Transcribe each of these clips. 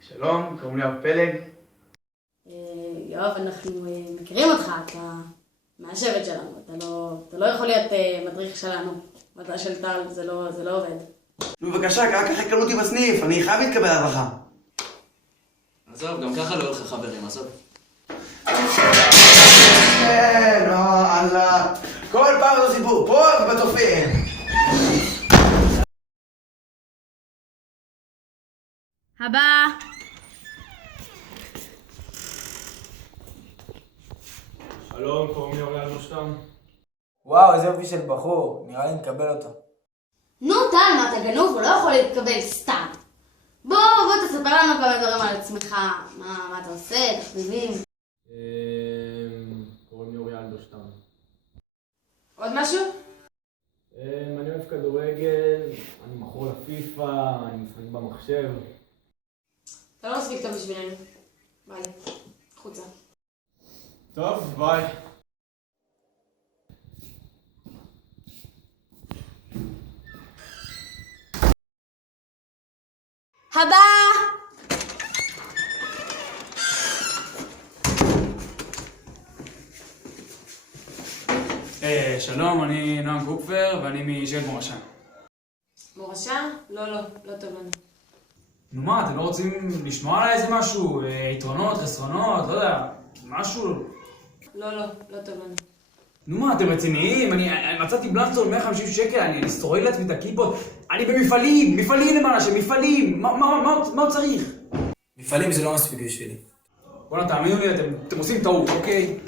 שלום, קוראים לי אב פלג. יואב, אנחנו מכירים אותך, אתה מהשבט שלנו, אתה לא יכול להיות מדריך שלנו. מדע של טל, זה לא עובד. נו בבקשה, רק ככה יקבלו אותי בסניף, אני חייב להתקבל הרווחה. עזוב, גם ככה לא יהיו לך חברים, עזוב. כן, אללה. כל פעם אותו סיפור, פה ובצופים. הבא. שלום, קוראים לי אוריאל בושטם. וואו, איזה יופי של בחור, נראה לי נקבל אותו. נו טל, מה אתה גנוב? הוא לא יכול להתקבל סתם. בוא תספר לנו כמה דברים על עצמך. מה אתה עושה, תחביבים. קוראים לי אוריאל בושטם. עוד משהו? אני אוהב כדורגל, אני מכור לפיפה, אני משחק במחשב. אתה לא מספיק טוב בשבילנו. ביי. חוצה. טוב, ביי. הבא! שלום, אני נועם קופפר ואני משבט מורשה. מורשה? לא טוב לנו. נו מה, אתם לא רוצים לשמוע עליי איזה משהו? יתרונות, חסרונות, לא יודע, משהו? לא טוב לנו. נו מה, אתם רציניים? אני מצאתי בלנסטון 150 שקל, אני סטרוג לעצמי את הכיפות. אני במפעלים למעלה של מפעלים. מה הוא צריך? מפעלים זה לא מספיק בשבילי. בוא'נה, תאמינו לי, אתם עושים טעות, אוקיי?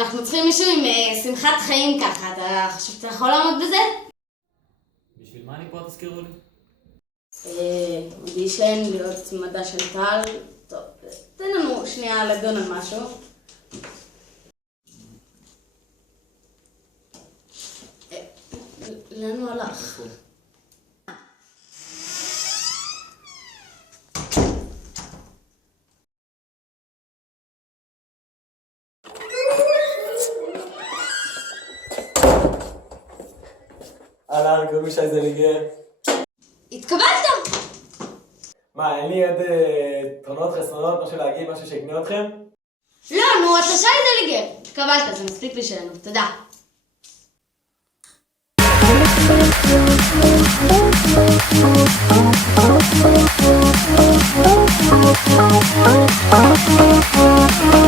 אנחנו צריכים מישהו עם שמחת חיים ככה, אתה חושב שאתה יכול לעמוד בזה? בשביל מה אני פה, תזכירו לי? אודישן, להיות מדע של טל. טוב, תן לנו שנייה לדון על משהו. לאן הוא הלך? אהלן, קוראים לי שי זליגר. התקבלת! מה, אין לי עוד יתרונות, חסרונות, משהו להגיד, משהו שיקנה אתכם? לא, נו, אתה שי זליגר. התקבלת, זה מספיק בשבילנו. תודה. Oh,